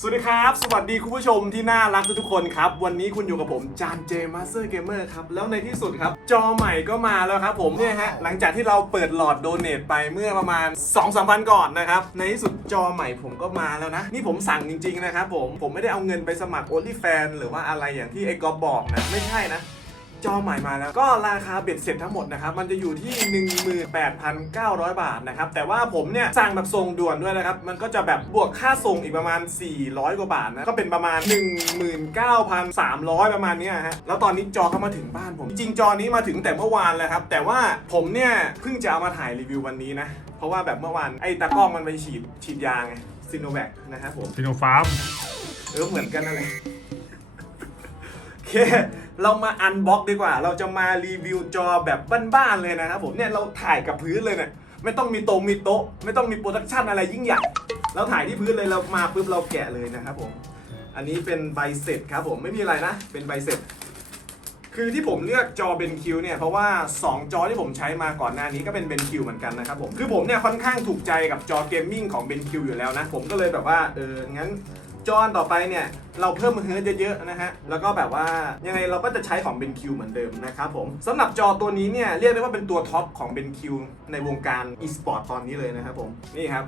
สวัสดีครับ สวัสดีคุณผู้ชมที่น่ารักทุกๆคนครับ วันนี้คุณอยู่กับผมจานเจมาสเตอร์เกมเมอร์ครับ แล้วในที่สุดครับ จอใหม่ก็มาแล้วครับผมเนี่ยฮะหลังจากที่เราเปิดหลอดโดเนทไปเมื่อประมาณ 2 3 0 0 0 ก่อนนะครับ ในที่สุดจอใหม่ผมก็มาแล้วนะ นี่ผมสั่งจริง ๆ นะครับผมผมไม่ได้เอาเงินไปสมัครโอลิแฟนหรือว่าอะไรอย่างที่ไอ้กอบบอกนะไม่ใช่นะ จอใหม่มาแล้ว ก็ราคาเบ็ดเสร็จทั้งหมดนะครับ มันจะอยู่ที่ 18,900 บาทนะครับ แต่ว่าผมเนี่ยสั่งแบบส่งด่วนด้วยนะครับ มันก็จะแบบบวกค่าส่งอีกประมาณ 400 กว่าบาทนะ ก็เป็นประมาณ 19,300 ประมาณเนี้ยฮะ แล้วตอนนี้จอเข้ามาถึงบ้านผม จริงๆจอนี้มาถึงแต่เมื่อวานแล้วครับ แต่ว่าผมเนี่ยเพิ่งจะเอามาถ่ายรีวิววันนี้นะ เพราะว่าแบบเมื่อวานไอ้ตากล้องมันไปฉีดฉีดยาไงซิโนแวคนะครับผมซิโนฟาร์มเออเหมือนกันนั่นแหละโอ เค เรามาอันบ็อกดีกว่า เราจะมารีวิวจอแบบบ้านๆเลยนะครับผมเนี่ยเราถ่ายกับพื้นเลยเนี่ยไม่ต้องมีโต๊ะมีโต๊ะ ไม่ต้องมีโปรดักชันอะไรยิ่งใหญ่ เราถ่ายที่พื้นเลยเรามาปุ๊บเราแกะเลยนะครับผม อันนี้เป็นใบเสร็จครับผมไม่มีอะไรนะ เป็นใบเสร็จ คือที่ผมเลือกจอเบนคิวเนี่ยเพราะว่า 2 จอที่ผมใช้มาก่อนหน้านี้ก็เป็นเบนคิวเหมือนกันนะครับผมคือผมเนี่ยค่อนข้างถูกใจกับจอเกมมิ่งของเบนคิวอยู่แล้วนะผมก็เลยแบบว่าเอองั้น จอนต่อไปเนี่ยเราเพิ่มเฮิร์ตเยอะๆนะฮะ แล้วก็แบบว่ายังไงเราก็จะใช้ของเบนคิวเหมือนเดิมนะครับผมสำหรับจอตัวนี้เนี่ยเรียกได้ว่าเป็นตัวท็อปของเบนคิวในวงการ e-sport ตอนนี้เลยนะครับผมนี่ครับ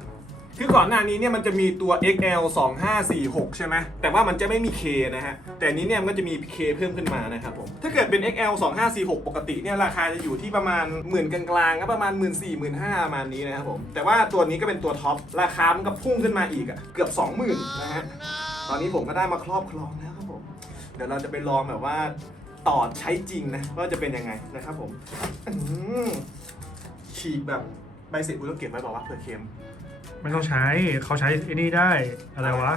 คือก่อนหน้านี้เนี่ยมันจะมีตัว XL 2546 ใช่ไหมแต่ว่ามันจะไม่มี K นะฮะ แต่นี้เนี่ยมันก็จะมี K เพิ่มขึ้นมานะครับผม ถ้าเกิดเป็น XL 2546 ปกติเนี่ยราคาจะอยู่ที่ประมาณหมื่นกลางๆก็ประมาณ 1 4 0 0 0 0 5 0 0ประมาณนี้นะครับผม แต่ว่าตัวนี้ก็เป็นตัวท็อป ราคามันก็พุ่งขึ้นมาอีกอะเกือบ 20,000นะฮะ ตอนนี้ผมก็ได้มาครอบครองแล้วครับผม เดี๋ยวเราจะไปลองแบบว่าต่อใช้จริงนะว่าจะเป็นยังไงนะครับผมฉีกแบบใบเสร็จกูต้องเก็บไว้บอกว่าเผื่อเค็ม ไม่ต้องใช้เขาใช้ไอ้นี่ได้ อะไรวะ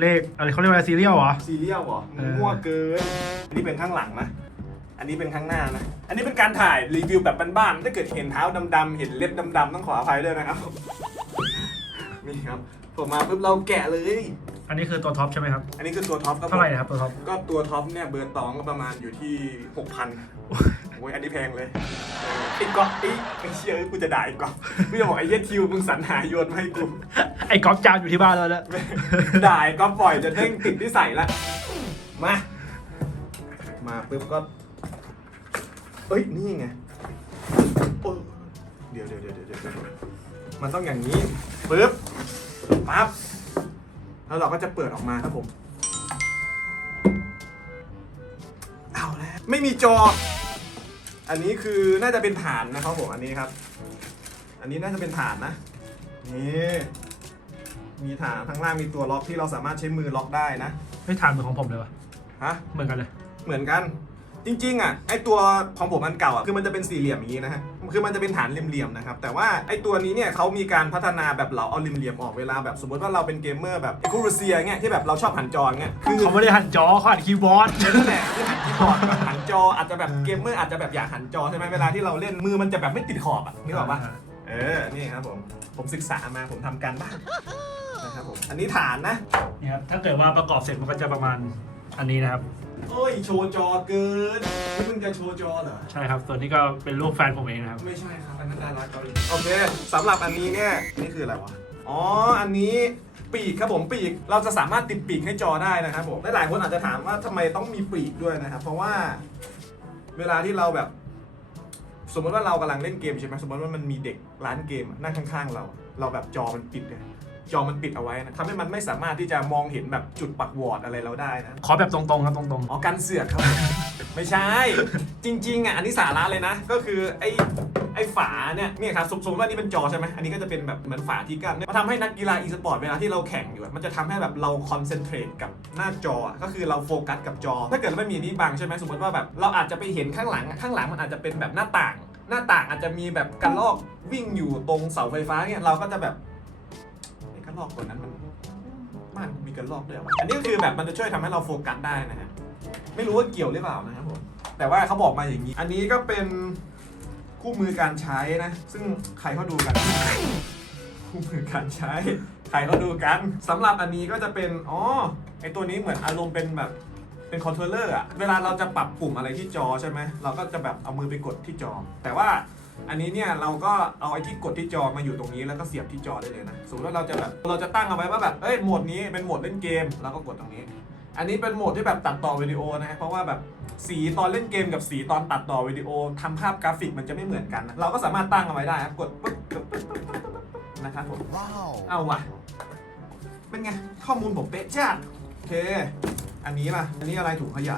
เลขอะไรเขาเรียกว่าอะไรซีเรียลเหรอ ซีเรียลเหรอเออมั่วเกิน อันนี้เป็นข้างหลังนะ อันนี้เป็นข้างหน้านะ อันนี้เป็นการถ่ายรีวิวแบบบ้านๆ ถ้าเกิดเห็นเท้าดำๆ เห็นเล็บดำๆ ต้องขออภัยด้วยนะครับ นี่ครับ ผมมาปุ๊บเราแกะเลย อันนี้คือตัวท็อปใช่ไหมครับ อันนี้คือตัวท็อปครับผมเท่าไหร่นะครับตัวท็อปก็ตัวท็อปเนี่ยเบอร์ตองก็ประมาณอยู่ที่ 6,000 โอ้ยอันนี้แพงเลยเออไอ้ก๊อฟไอ้ไอ้เชี่ยกูจะด่าไอ้ก๊อฟกูจะบอกไอ้เหี้ยทิวมึงสรรหาโยนมาให้กูไอ้ก๊อฟจามอยู่ที่บ้านแล้วนะด่ายก็ปล่อยจะเด้งติดที่ใส่ละมา มาปุ๊บก็เอ้ยนี่ไงเออเดี๋ยวเดี๋ยวเดี๋ยวเดี๋ยวเดี๋ยวมันต้องอย่างนี้ปุ๊บปั๊บแล้วเราก็จะเปิดออกมาครับผม เอาแล้วไม่มีจอ อันนี้คือน่าจะเป็นฐานนะครับผมอันนี้ครับ อันนี้น่าจะเป็นฐานนะนี่มีฐานข้างล่างมีตัวล็อกที่เราสามารถใช้มือล็อกได้นะไม่ทานเหมือนของผมเลยวะฮะเหมือนกันเลย เหมือนกัน จริงๆอะไอตัวของผมอันเก่าอะคือมันจะเป็นสี่เหลี่ยมอย่างนี้นะฮะคือมันจะเป็นฐานเหลี่ยมๆนะครับแต่ว่าไอตัวนี้เนี่ยเขามีการพัฒนาแบบเราเอาเหลี่ยมๆออกเวลาแบบสมมติว่าเราเป็นเกมเมอร์แบบเอคูรูเซียเงี้ยที่แบบเราชอบหันจอเงี้ยคือเขาไม่ได้หันจอเขาหันคีย์บอร์ดนั่นแหละที่หันคีย์บอร์ดแบบหัน จออาจจะแบบเกมเมอร์อาจจะแบบอยากหันจอใช่ไหมเวลาที่เราเล่นมือมันจะแบบไม่ติดขอบอะนึกออกปะเออ นี่ครับผม ผมศึกษามาผมทำการบ้านนะครับผม อันนี้ฐานนะ นี่ครับถ้าเกิดว่าประกอบเสร็จมันก็จะประมาณอันนี้นะครับ โอ้ยโชว์จอเกินนี่มึงจะโชว์จอเหรอ ใช่ครับ ตัวนี้ก็เป็นรูปแฟนผมเองนะครับ ไม่ใช่ครับอันนั้นดาราเกาหลีโอเคสำหรับอันนี้เนี่ย นี่คืออะไรวะ อ๋อ อันนี้ ปีกครับผมปีกเราจะสามารถติดปีกให้จอได้นะครับผมหลายๆคนอาจจะถามว่าทำไมต้องมีปีกด้วยนะครับ เพราะว่าเวลาที่เราแบบ สมมติว่าเรากำลังเล่นเกมใช่ไหมสมมติว่ามันมีเด็กร้านเกมนั่งข้างๆ เรา เราแบบจอมันปิดเนี่ย จอมันปิดเอาไว้นะทำให้มันไม่สามารถที่จะมองเห็นแบบจุดปักวอร์ดอะไรเราได้นะ ขอแบบตรงๆครับตรงอ๋อกันเสือกครับ ไม่ใช่ จริงๆอะอันนี้สาระเลยนะ ก็คือไอ้ไอ้ฝาเนี่ยเนี่ยครับสมสมมติว่านี่เป็นจอใช่ไหมอันนี้ก็จะเป็นแบบเหมือนฝาที่กั้นเนี่ยมันทำให้นักกีฬาอีสปอร์ตเวลาที่เราแข่งอยู่อะมันจะทำให้แบบเราคอนเซนเทรตกับหน้าจออะก็คือเราโฟกัสกับจอ ถ้าเกิดไม่มีนี่บังใช่ไหมสมมติว่าแบบเราอาจจะไปเห็นข้างหลังอะข้างหลังมันอาจจะเป็นแบบหน้าต่าง หน้าต่างอาจจะมีแบบกระลอกวิ่งอยู่ตรงเสาไฟฟ้าเนี่ยเราก็จะแบบไอ้ก ระลอกตัวนั้นมันบ้านมีกระลอกด้วยเหรอวะอันนี้ก็คือแบบมันจะช่วยทำให้เราโฟกัสได้นะฮะไม่รู้ว่าเกี่ยวหรือเปล่านะครับผมแต่ว่าเขาบอกมาอย่างนี้ อันนี้ก็เป็นคู่มือการใช้นะ ซึ่งใครเขาดูกัน คู่มือการใช้ ใครเขาดูกันสำหรับอันนี้ก็จะเป็นอ๋อไอตัวนี้เหมือนอารมณ์เป็นแบบเป็นคอนโทรลเลอร์อะเวลาเราจะปรับปุ่มอะไรที่จอใช่ไหมเราก็จะแบบเอามือไปกดที่จอ แต่ว่า อันนี้เนี่ยเราก็เอาไอ้ที่กดที่จอมาอยู่ตรงนี้แล้วก็เสียบที่จอได้เลยนะสมมติว่าเราจะแบบเราจะตั้งเอาไว้ว่าแบบเอ้ยโหมดนี้เป็นโหมดเล่นเกมเราก็กดตรงนี้ อันนี้เป็นโหมดที่แบบตัดต่อวิดีโอนะฮะเพราะว่าแบบสีตอนเล่นเกมกับสีตอนตัดต่อวิดีโอทำภาพกราฟิกมันจะไม่เหมือนกันนะเราก็สามารถตั้งเอาไว้ได้ครับกดปึ๊บปึ๊บปึ๊บปึ๊บปึ๊บปึ๊บนะครับผม Wow. เอาว่ะเป็นไงข้อมูลผมเป๊ะจ้าโอเค อันนี้ล่ะอันนี้อะไรถุงขยะ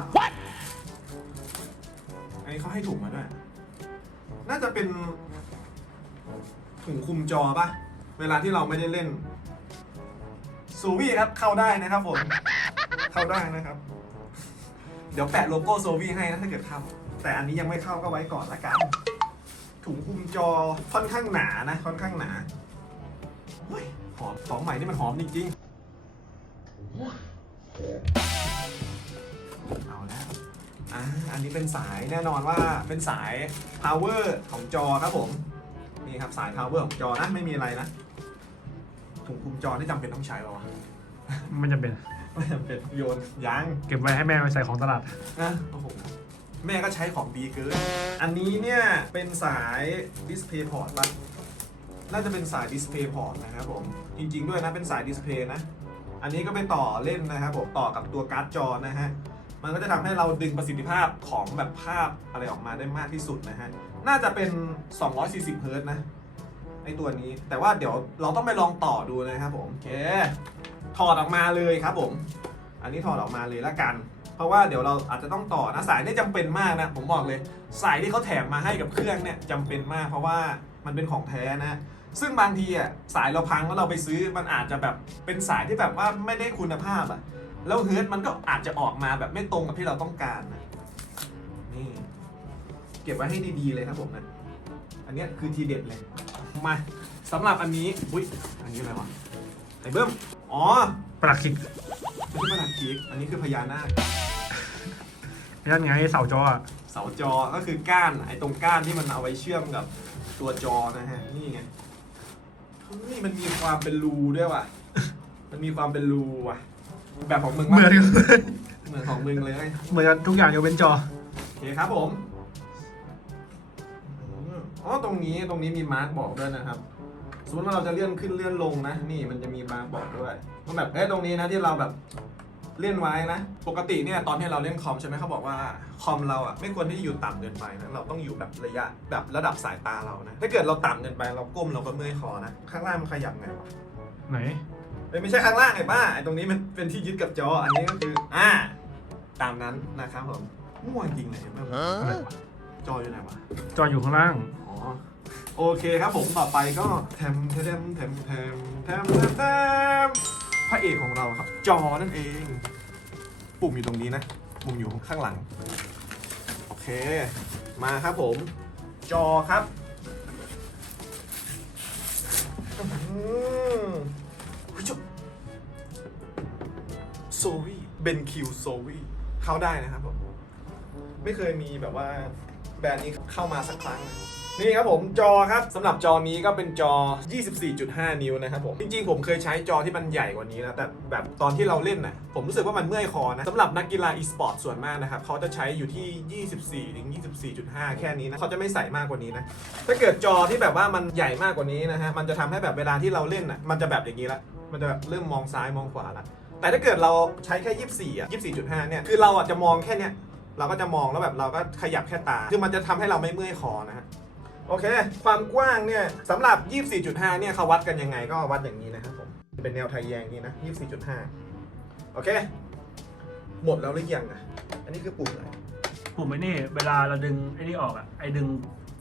อันนี้เขาให้ถุงมาด้วย น่าจะเป็นถุงคุมจอปะเวลาที่เราไม่ได้เล่นซูวี่ครับเข้าได้นะครับผม เข้าได้นะครับ เดี๋ยวแปะโลโก้โซวี่ให้นะถ้าเกิดเข้าแต่อันนี้ยังไม่เข้าก็ไว้ก่อนละกัน ถุงคุมจอค่อนข้างหนานะ ค่อนข้างหนาเฮ้ยหอมของใหม่นี่มันหอมจริงๆ อ่าอันนี้เป็นสายแน่นอนว่าเป็นสาย power ของจอครับผม นี่ครับสาย power ของจอนะไม่มีอะไรนะถุงคุมจอที่จำเป็นต้องใช้ป่าวะมันจะเป็นไม่จำเป็นโยนยังเก็บไว้ให้แม่ไปใส่ของตลาดนะโอ้โหแม่ก็ใช้ของดีเกิน อันนี้เนี่ยเป็นสาย display port ปะน่าจะเป็นสาย display port นะครับผม จริง ๆ ด้วยนะเป็นสาย display นะ อันนี้ก็ไปต่อเล่นนะครับผมต่อกับตัวการ์ดจอนะฮะ มันก็จะทำให้เราดึงประสิทธิภาพของแบบภาพอะไรออกมาได้มากที่สุดนะฮะ น่าจะเป็น 240เฮิร์ตซ์นะไอตัวนี้ แต่ว่าเดี๋ยวเราต้องไปลองต่อดูนะครับผม โอเค ถอดออกมาเลยครับผม อันนี้ถอดออกมาเลยละกัน เพราะว่าเดี๋ยวเราอาจจะต้องต่อนะสายนี่จำเป็นมากนะ ผมบอกเลย สายที่เขาแถมมาให้กับเครื่องเนี่ยจำเป็นมากเพราะว่ามันเป็นของแท้นะ ซึ่งบางทีอะสายเราพังแล้วเราไปซื้อมันอาจจะแบบเป็นสายที่แบบว่าไม่ได้คุณภาพอะ แล้วเฮิร์ตมันก็อาจจะออกมาแบบไม่ตรงกับที่เราต้องการนะนี่เก็บไว้ให้ดีๆเลยครับผมนะอันเนี้ยคือทีเด็ดเลยมาสำหรับอันนี้อุ้ยอันนี้อะไรวะไอ้เบิ้มอ๋อปลักคิกไม่ใช่ประดับคีกอันนี้คือพญานาคนั่นไงเสาจออะเสาจอก็คือก้านไอ้ตรงก้านที่มันเอาไว้เชื่อมกับตัวจอนะฮะนี่ไงนี่มันมีความเป็นรูด้วยว่ะ มันมีความเป็นรูว่ะ แบบของมึงเหมือนวะเหมือนของมึงเลย เหมือนกันทุกอย่างยกเว้นจอ โอเคครับผม อ๋อ ตรงนี้ตรงนี้มีมาร์กบอกด้วยนะครับ สมมติว่าเราจะเลื่อนขึ้นเลื่อนลงนะ นี่มันจะมีมาร์กบอกด้วยว่าแบบ เอ้ยตรงนี้นะที่เราแบบเลื่อนไว้นะ ปกติเนี่ยตอนที่เราเล่นคอมใช่ไหมเขาบอกว่าคอมเราอะไม่ควรที่อยู่ต่ำเกินไปนะ เราต้องอยู่แบบระยะแบบระดับสายตาเรานะ ถ้าเกิดเราต่ำเกินไปเราก้มเราก็เมื่อยคอนะ ข้างล่างมันขยับไงวะไหนเอ้ย ไม่ใช่ข้างล่างไอ้บ้าไอ้ตรงนี้มันเป็นที่ยึดกับจอ อันนี้ก็คือ อ่า ตามนั้นนะครับผมม่วจริงเลยเห็นไหมอะไร Huh? วะจออยู่ไหนวะ จออยู่ข้างล่าง อ๋อ โอเคครับผม ต่อไปก็แทมแทมแทมแทมแทมแทมแทมพระเอกของเราครับ จอนั่นเอง ปุ่มอยู่ตรงนี้นะ ปุ่มอยู่ข้างหลัง โอเค มาครับผม จอครับ โซวี่เบนคิวโซวี่เข้าได้นะครับผมไม่เคยมีแบบว่าแบรนด์นี้เข้ามาสักครั้งนะนี่ครับผมจอครับสำหรับจอนี้ก็เป็นจอ 24.5 นิ้วนะครับผม จริงๆ ผมเคยใช้จอที่มันใหญ่กว่านี้นะ แต่แบบตอนที่เราเล่นน่ะผมรู้สึกว่ามันเมื่อยคอนะสำหรับนักกีฬาอีสปอร์ตส่วนมากนะครับเขาจะใช้อยู่ที่ 24ถึง24.5 แค่นี้นะเขาจะไม่ใส่มากกว่านี้นะ ถ้าเกิดจอที่แบบว่ามันใหญ่มากกว่านี้นะฮะมันจะทำให้แบบเวลาที่เราเล่นน่ะมันจะแบบอย่างนี้ละมันจะแบบเริ่มมองซ้ายมองขวาละ แต่ถ้าเกิดเราใช้แค่ 24 อะ 24.5 เนี่ย คือเราอะจะมองแค่เนี้ย เราก็จะมองแล้วแบบเราก็ขยับแค่ตา คือมันจะทำให้เราไม่เมื่อยคอนะฮะ โอเค ความกว้างเนี่ยสำหรับ 24.5 เนี่ยเขาวัดกันยังไงก็วัดอย่างนี้นะครับผม เป็นแนวไทยแยงนี้นะ 24.5 โอเค หมดแล้วหรือยังอะ อันนี้คือปุ่มอะไร ปุ่มไอ้นี่ เวลาเราดึงไอ้นี่ออกอะ ไอ้ดึง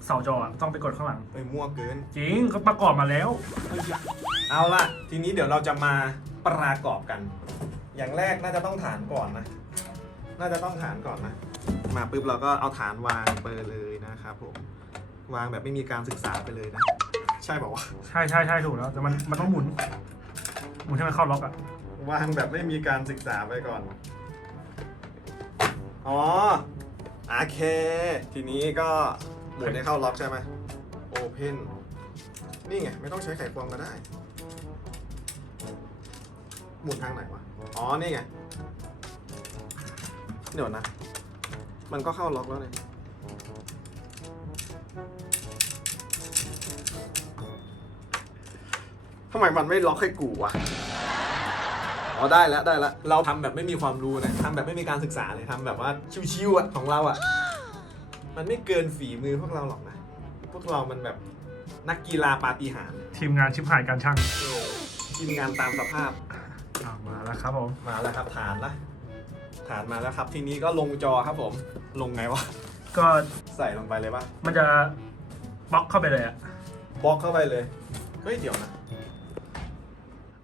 เสาจออะต้องไปกดข้างหลังเอ้ยมั่วเกิน จริงเขาประกอบมาแล้ว เอาล่ะ ทีนี้เดี๋ยวเราจะมา ประกอบกัน อย่างแรกน่าจะต้องฐานก่อนนะ น่าจะต้องฐานก่อนนะ มาปุ๊บเราก็เอาฐานวางไปเลยนะครับผม วางแบบไม่มีการศึกษาไปเลยนะ ใช่ป่าวะใช่ใช่ใช่ถูกแล้ว แต่มันมันต้องหมุน หมุนให้มันเข้าล็อกอะวางแบบไม่มีการศึกษาไปก่อน อ๋อโอเค ทีนี้ก็หมุนให้เข้าล็อกใช่ไหมโอเพนนี่ไง ไม่ต้องใช้ไขควงก็ได้ หมุนทางไหนวะ อ๋อ นี่ไง เดี๋ยวนะ มันก็เข้าล็อกแล้วเลยทำไมมันไม่ล็อกให้กูวะ อ๋อ ได้แล้วได้แล้ว เราทำแบบไม่มีความรู้นะทำแบบไม่มีการศึกษาเลยทำแบบว่าชิวๆอะของเราอะ มันไม่เกินฝีมือพวกเราหรอกนะ พวกเรามันแบบนักกีฬาปาฏิหาริย์ทีมงานชิบหายการช่าง ทีมงานตามสภาพ มาแล้วครับผมมาแล้วครับฐานละฐานมาแล้วครับ ทีนี้ก็ลงจอครับผม ลงไงวะ ก็ใส่ลงไปเลยปะมันจะบล็อกเข้าไปเลยอะบล็อกเข้าไปเลย เฮ้ยเดี๋ยวนะ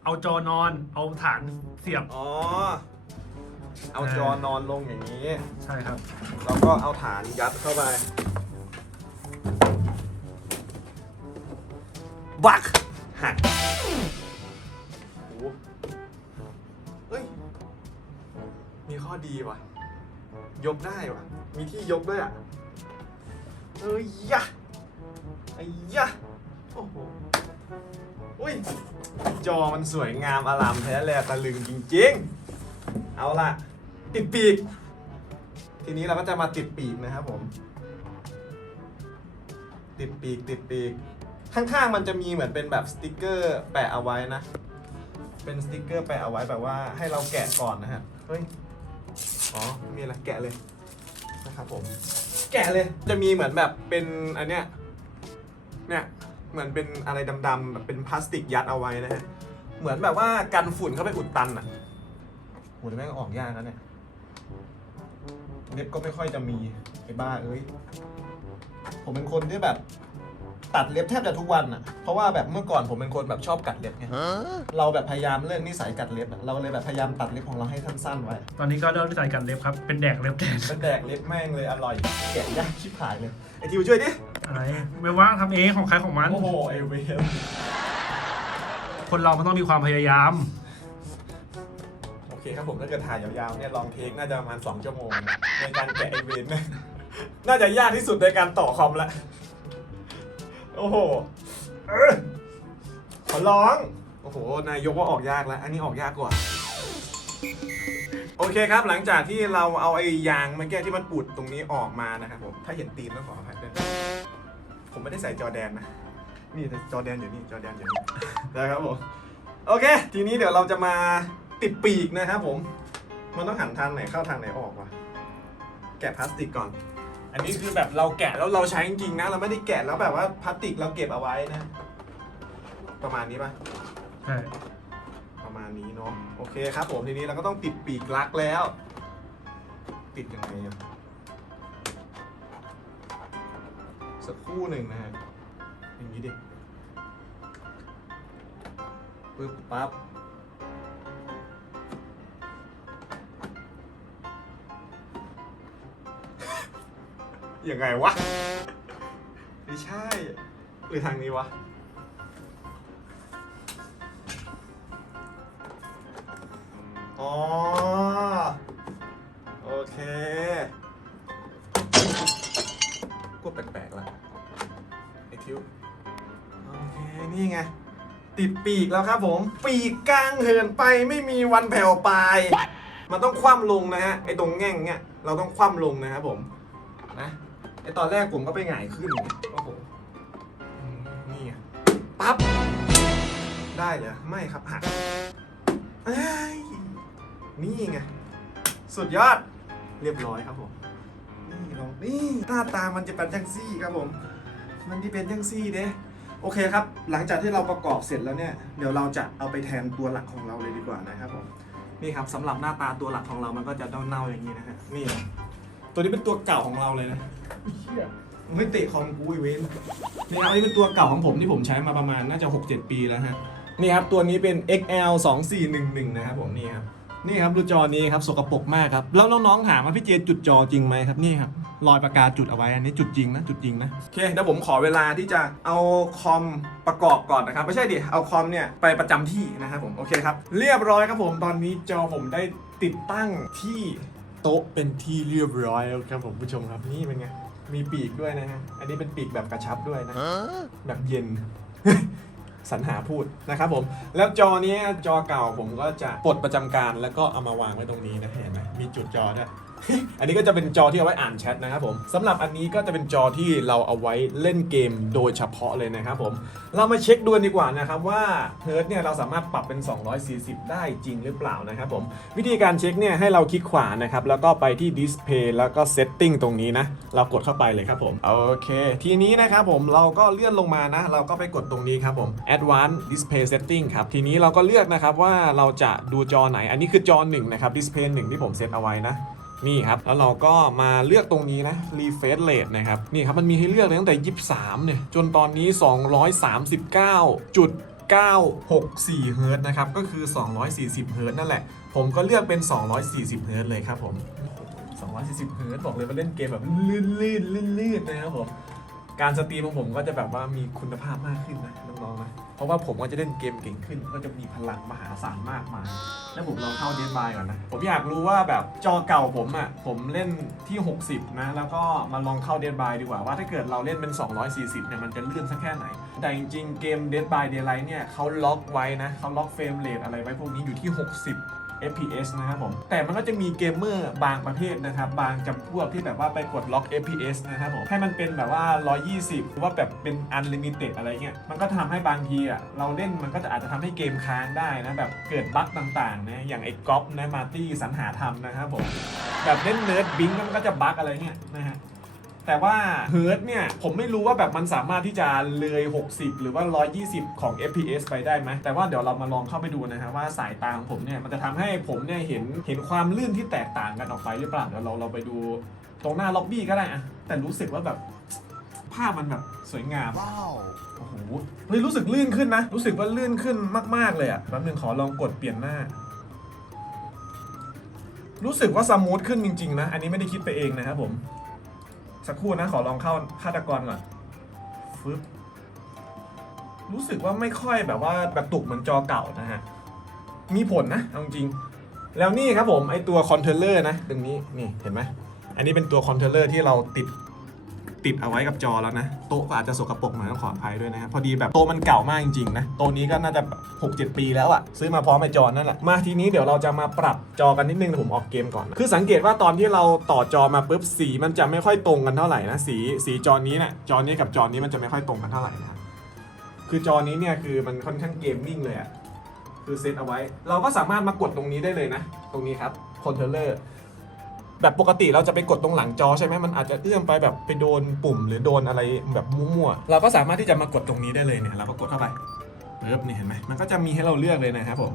เอาจอนอนเอาฐานเสียบ อ๋อ เอาจอนอนลงอย่างนี้ ใช่ครับ แล้วก็เอาฐานยัดเข้าไป บักหัก อดีว่ะ ยกได้ว่ะ มีที่ยกด้วยอะ เอ้ยยะไอ้ยะโอ้โหอุ้ย จอมันสวยงามอลามแท้เลยตะลึงจริงๆ เอาล่ะ ติดปีก ทีนี้เราก็จะมาติดปีกนะครับผม ติดปีกติดปีก ข้างๆมันจะมีเหมือนเป็นแบบสติกเกอร์แปะเอาไว้นะ เป็นสติกเกอร์แปะเอาไว้แบบว่าให้เราแกะก่อนนะฮะ เฮ้ย อ๋อไม่มีอะไรแกะเลยนะครับผม แกะเลยจะมีเหมือนแบบเป็นอันเนี้ยเนี่ยเหมือนเป็นอะไรดำๆแบบเป็นพลาสติกยัดเอาไว้นะฮะเหมือนแบบว่ากันฝุ่นเข้าไปอุดตันอะโหแต่แม่งออกยากนะเนี่ยเล็บก็ไม่ค่อยจะมีไอ้บ้าเอ้ยผมเป็นคนที่แบบ ตัดเล็บแทบจะทุกวันอะ เพราะว่าแบบเมื่อก่อนผมเป็นคนแบบชอบกัดเล็บไง เราแบบพยายามเลิกนิสัยกัดเล็บอะเราเลยแบบพยายามตัดเล็บของเราให้สั้นๆไว้ ตอนนี้ก็เริ่มที่ใส่กันเล็บครับ เป็นแดกเล็บแทนเป็นแดกเล็บแม่งเลยอร่อยแกะยากชิบหายเลย ไอทิวช่วยดิ อะไรไม่ว่างทำเองของใครของมัน โอ้โหไอเวลคนเรามันต้องมีความพยายาม โอเคครับผมถ้าเกิดถ่ายยาวๆเนี่ยลองเทคน่าจะประมาณ2ชั่วโมง ในการแกะไอเวนเนี่ยน่าจะยากที่สุดในการต่อคอมละ โอ้โหเออขอร้อง โอ้โห นายกว่าออกยากแล้ว อันนี้ออกยากกว่า โอเคครับ หลังจากที่เราเอาไอ้ยางเมื่อกี้ที่มันอุดตรงนี้ออกมานะครับผม ถ้าเห็นตีนต้องขออภัยด้วยผมไม่ได้ใส่จอแดนนะ นี่แต่จอแดนอยู่นี่ จอแดนอยู่นี่ นะครับผม โอเค ทีนี้เดี๋ยวเราจะมาติดปีกนะครับผม มันต้องหันทางไหนเข้าทางไหนออกวะ แกะพลาสติกก่อน อันนี้คือแบบเราแกะแล้วเราใช้จริงๆนะ เราไม่ได้แกะแล้วแบบว่าพลาสติกเราเก็บเอาไว้นะ ประมาณนี้ปะใช่ประมาณนี้เนาะโอเคครับ ผมทีนี้เราก็ต้องติดปีกลักแล้ว ติดยังไงอะสักครู่หนึ่งนะฮะอย่างนี้ดิปึ๊บปั๊บ ยังไงวะ ไม่ใช่ หรือทางนี้วะ อ๋อ โอเคก็แปลกๆละไอทิว โอเค นี่ไง ติดปีกแล้วครับผม ปีกกลางเหินไปไม่มีวันแผ่วปลาย มันต้องคว่ำลงนะฮะ ไอตรงแง่งเนี่ยเราต้องคว่ำลงนะครับผม ตอนแรกผมก็ไปหงายขึ้นโอ้โหอืมนี่ไงปั๊บ ได้เหรอไม่ครับหักเอ้ยนี่ไง สุดยอด เรียบร้อยครับผม นี่ลองนี่หน้าตามันจะเป็นจังซี่ครับผม มันที่เป็นจังซี่เด้โอเคครับ หลังจากที่เราประกอบเสร็จแล้วเนี่ย เดี๋ยวเราจะเอาไปแทนตัวหลักของเราเลยดีกว่านะครับผม นี่ครับสำหรับหน้าตาตัวหลักของเรามันก็จะเน่าๆอย่างนี้นะฮะ นี่ ตัวนี้เป็นตัวเก่าของเราเลยนะ เชี่ยมึงไม่เตะคอมกูไอเวนนี่ครับอันนี้เป็นตัวเก่าของผมที่ผมใช้มาประมาณน่าจะ 6-7 ปีแล้วฮะ นี่ครับ ตัวนี้เป็น XL 2411นะครับผมนี่ครับ นี่ครับดูจอนี้ครับสกปรกมากครับ แล้วน้องๆถามว่าพี่เจจุดจอจริงไหมครับนี่ครับรอยปากกาจุดเอาไว้อันนี้จุดจริงนะจุดจริงนะโอเคเดี๋ยวผมขอเวลาที่จะเอาคอมประกอบก่อนนะครับ ไม่ใช่ดิเอาคอมเนี่ยไปประจำที่นะครับผมโอเคครับ เรียบร้อยครับผมตอนนี้จอผมได้ติดตั้งที่โต๊ะเป็นที่เรียบร้อยแล้วครับผมผู้ชมครับนี่เป็นไง มีปีกด้วยนะฮะ อันนี้เป็นปีกแบบกระชับด้วยนะ แบบเย็น สรรหาพูดนะครับผม แล้วจอเนี้ยจอเก่าผมก็จะปลดประจำการแล้วก็เอามาวางไว้ตรงนี้นะเห็นไหมมีจุดจอด้วย อันนี้ก็จะเป็นจอที่เอาไว้อ่านแชทนะครับผมสำหรับอันนี้ก็จะเป็นจอที่เราเอาไว้เล่นเกมโดยเฉพาะเลยนะครับผม เรามาเช็คดูดีกว่านะครับว่าเฮิร์ตเนี่ยเราสามารถปรับเป็น 240 ได้จริงหรือเปล่านะครับผม วิธีการเช็คเนี่ยให้เราคลิกขวานะครับแล้วก็ไปที่ Display แล้วก็ Setting ตรงนี้นะ เรากดเข้าไปเลยครับผมโอเค ทีนี้นะครับผมเราก็เลื่อนลงมานะ เราก็ไปกดตรงนี้ครับผม Advanced Display Setting ครับทีนี้เราก็เลือกนะครับว่าเราจะดูจอไหน อันนี้คือจอ1นะครับ Display 1ที่ผมเซตเอาไว้นะ นี่ครับ แล้วเราก็มาเลือกตรงนี้นะ refresh rate นะครับ นี่ครับ มันมีให้เลือกเลยตั้งแต่ 23 เนี่ย จนตอนนี้ 239.964เฮิร์ตนะครับ ก็คือ 240เฮิร์ตนั่นแหละ ผมก็เลือกเป็น 240เฮิร์ตเลยครับผม 240เฮิร์ตบอกเลยว่าเล่นเกมแบบลื่นลื่นลื่นลื่นนะครับผม การสตรีมของผมก็จะแบบว่ามีคุณภาพมากขึ้นนะน้องๆนะเพราะว่าผมก็จะเล่นเกมเก่งขึ้น ก็จะมีพลังมหาศาลมากมาย แล้วผมลองเข้าเดนบายก่อนนะ ผมอยากรู้ว่าแบบจอเก่าผมอะ่ะผมเล่นที่ 60 นะ แล้วก็มาลองเข้าเดนบายดีกว่าว่าถ้าเกิดเราเล่นเป็น 240เนี่ยมันจะเลื่อนสักแค่ไหน แต่จริงๆเกม Dead by Daylight เนี่ยเขาล็อกไว้นะเขาล็อกเฟรมเรทอะไรไว้พวกนี้อยู่ที่ 60 FPS นะครับผม แต่มันก็จะมีเกมเมอร์บางประเภทนะครับ บางจำพวกที่แบบว่าไปกดล็อก FPS นะครับผม ให้มันเป็นแบบว่า 120 หรือว่าแบบเป็น Unlimited อะไรเงี้ย มันก็ทำให้บางทีอะ เราเล่นมันก็จะอาจจะทำให้เกมค้างได้นะ แบบเกิดบั๊กต่างๆนะ อย่างไอ้ก๊อฟนะ มาร์ตี้สรรหาทำนะครับผม แบบเล่นเนิร์ดบิงมันก็จะบั๊กอะไรเงี้ยนะฮะ แต่ว่าเฮิร์ตเนี่ย ผมไม่รู้ว่าแบบมันสามารถที่จะเลย 60 หรือว่า 120 ของ FPS ไปได้ไหมแต่ว่าเดี๋ยวเรามาลองเข้าไปดูนะฮะว่าสายตาของผมเนี่ย มันจะทำให้ผมเนี่ยเห็นเห็นความลื่นที่แตกต่างกันออกไปหรือเปล่าเดี๋ยวเราเราไปดูตรงหน้าล็อบบี้ก็ได้อะแต่รู้สึกว่าแบบภาพมันแบบสวยงามโอ้โหเฮ้ยรู้สึกลื่นขึ้นนะ รู้สึกว่าลื่นขึ้นมาก ๆ เลยอะแป๊บนึงขอลองกดเปลี่ยนหน้า รู้สึกว่าสมูทขึ้นจริง ๆ นะ อันนี้ไม่ได้คิดไปเองนะครับผม สักครู่นะขอลองเข้าฆาตกรก่อนฟึบรู้สึกว่าไม่ค่อยแบบว่ากระตุกเหมือนจอเก่านะฮะ มีผลนะเอาจริง แล้วนี่ครับผมไอตัวคอนเทนเลอร์นะตรงนี้นี่เห็นไหมอันนี้เป็นตัวคอนเทนเลอร์ที่เราติด ติดเอาไว้กับจอแล้วนะ โต๊ะก็อาจจะสกปรกหน่อยต้องขออภัยด้วยนะครับพอดีแบบโต๊ะมันเก่ามากจริงๆนะโต๊ะนี้ก็น่าจะหกเจ็ดปีแล้วอะซื้อมาพร้อมไอจอนั่นแหละมาทีนี้เดี๋ยวเราจะมาปรับจอกันนิดนึงผมออกเกมก่อน คือสังเกตว่าตอนที่เราต่อจอมาปุ๊บสีมันจะไม่ค่อยตรงกันเท่าไหร่นะสีสีจอนี้เนี่ยจอนี้กับจอนี้มันจะไม่ค่อยตรงกันเท่าไหร่นะคือจอนี้เนี่ยคือมันค่อนข้างเกมมิ่งเลยอะคือเซตเอาไว้ เราก็สามารถมากดตรงนี้ได้เลยนะ ตรงนี้ครับคอนเทนเลอร์ แบบปกติเราจะไปกดตรงหลังจอใช่ไหมมันอาจจะเอื้อมไปแบบไปโดนปุ่ม หรือโดนอะไรแบบมั่วๆเราก็สามารถที่จะมากดตรงนี้ได้เลยเนี่ยเราก็กดเข้าไปเอิบนี่เห็นไหมมันก็จะมีให้เราเลือกเลยนะครับผม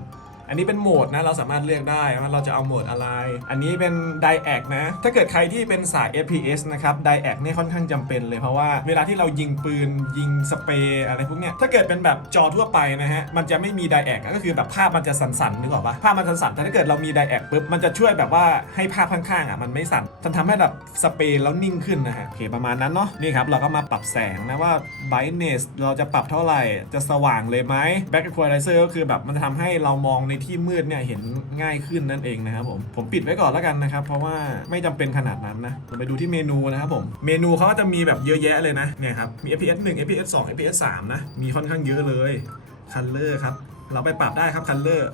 อันนี้เป็นโหมดนะเราสามารถเลือกได้ว่าเราจะเอาโหมดอะไร อันนี้เป็น d i a c นะ ถ้าเกิดใครที่เป็นสาย FPS นะครับ d i a c เนี่ยค่อนข้างจำเป็นเลยเพราะว่าเวลาที่เรายิงปืนยิงสเปรย์อะไรพวกเนี้ยถ้าเกิดเป็นแบบจอทั่วไปนะฮะมันจะไม่มี d i a c ก็คือแบบภาพมันจะสั่นๆนึกออกปะภาพมันสั่นๆแต่ถ้าเกิดเรามี d i a c ปุ๊บมันจะช่วยแบบว่าให้ภาพข้างๆอะมันไม่สั่นมันทำให้แบบสเปรย์แล้วนิ่งขึ้นนะฮะโอเคประมาณนั้นเนาะนี่ครับเราก็มาปรับแสงนะว่า brightness เราจะปรับเท่าไหร่จะสว่างเลยไหม back equalizer ก็คือแบบมันจะทำให้เรามองในที่มืดเนี่ยเห็นง่ายขึ้นนั่นเองนะครับผมผมปิดไว้ก่อนแล้วกันนะครับ เพราะว่าไม่จำเป็นขนาดนั้นนะเราไปดูที่เมนูนะครับผมเมนูเขาก็จะมีแบบเยอะแยะเลยนะเนี่ยครับมี FPS 1 FPS 2 FPS 3นะมีค่อนข้างเยอะเลยคัลเลอร์ครับเราไปปรับได้ครับคัลเลอร์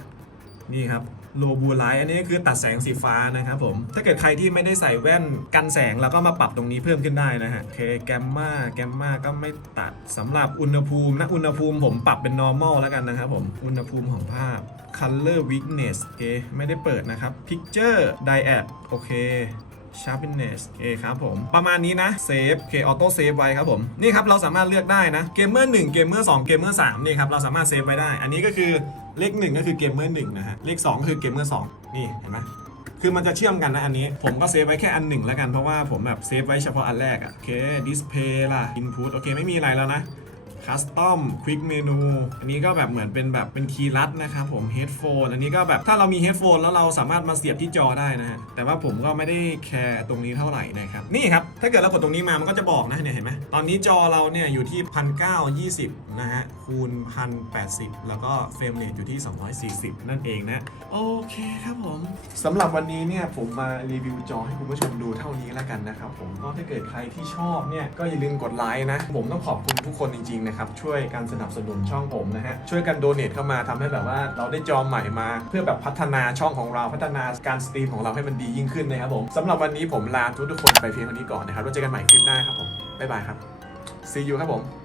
นี่ครับ โลบูไลท์อันนี้คือตัดแสงสีฟ้านะครับผม ถ้าเกิดใครที่ไม่ได้ใส่แว่นกันแสงเราก็มาปรับตรงนี้เพิ่มขึ้นได้นะฮะโอเคแกมมาแกมมาก็ไม่ตัดสำหรับอุณหภูมินะอุณหภูมิผมปรับเป็น normal แล้วกันนะครับผมอุณหภูมิของภาพ color weakness โอเคไม่ได้เปิดนะครับ picture diad โอเค sharpness โอเคครับผม ประมาณนี้นะเซฟโอเคออโต้เซฟไว้ครับผม นี่ครับ เราสามารถเลือกได้นะเกมเมอร์1เกมเมอร์2เกมเมอร์3นี่ครับ เราสามารถเซฟไว้ได้ อันนี้ก็คือ เลข1ก็คือเกมเมอร์หนึ่งนะฮะ เลข2ก็คือเกมเมอร์สองนี่เห็นไหมคือมันจะเชื่อมกันนะอันนี้ ผมก็เซฟไว้แค่อันหนึ่งแล้วกันเพราะว่าผมแบบเซฟไว้เฉพาะอันแรกอะโอเคดิสเพย์ล่ะอินพุตโอเคไม่มีอะไรแล้วนะ คัสตอมควิกเมนูอันนี้ก็แบบเหมือนเป็นแบบเป็นคีย์ลัดนะครับผมเฮดโฟนอันนี้ก็แบบถ้าเรามีเฮดโฟนแล้วเราสามารถมาเสียบที่จอได้นะฮะแต่ว่าผมก็ไม่ได้แคร์ตรงนี้เท่าไหร่นะครับนี่ครับถ้าเกิดเรากดตรงนี้มามันก็จะบอกนะเนี่ยเห็นไหมตอนนี้จอเราเนี่ยอยู่ที่1920นะฮะคูณ1080แล้วก็เฟรมเรทอยู่ที่ 240 นั่นเองนะ โอเคครับผมสำหรับวันนี้เนี่ยผมมารีวิวจอให้คุณผู้ชมดูเท่านี้แล้วกันนะครับผมก็ถ้าเกิดใครที่ชอบเนี่ยก็อย่าลืมกดไลค์นะ ผมต้องขอบคุณทุกคนจริงๆนะนะครับช่วยการสนับสนุนช่องผมนะฮะช่วยกันโดเนทเข้ามาทำให้แบบว่าเราได้จอใหม่มา เพื่อแบบพัฒนาช่องของเราพัฒนาการสตรีมของเราให้มันดียิ่งขึ้นนะครับผมสำหรับวันนี้ผมลาทุกทุกคนไปเพียงเท่านี้ก่อนนะครับแล้วเจอกันใหม่คลิปหน้าครับผมบ๊ายบายครับ see you ครับผม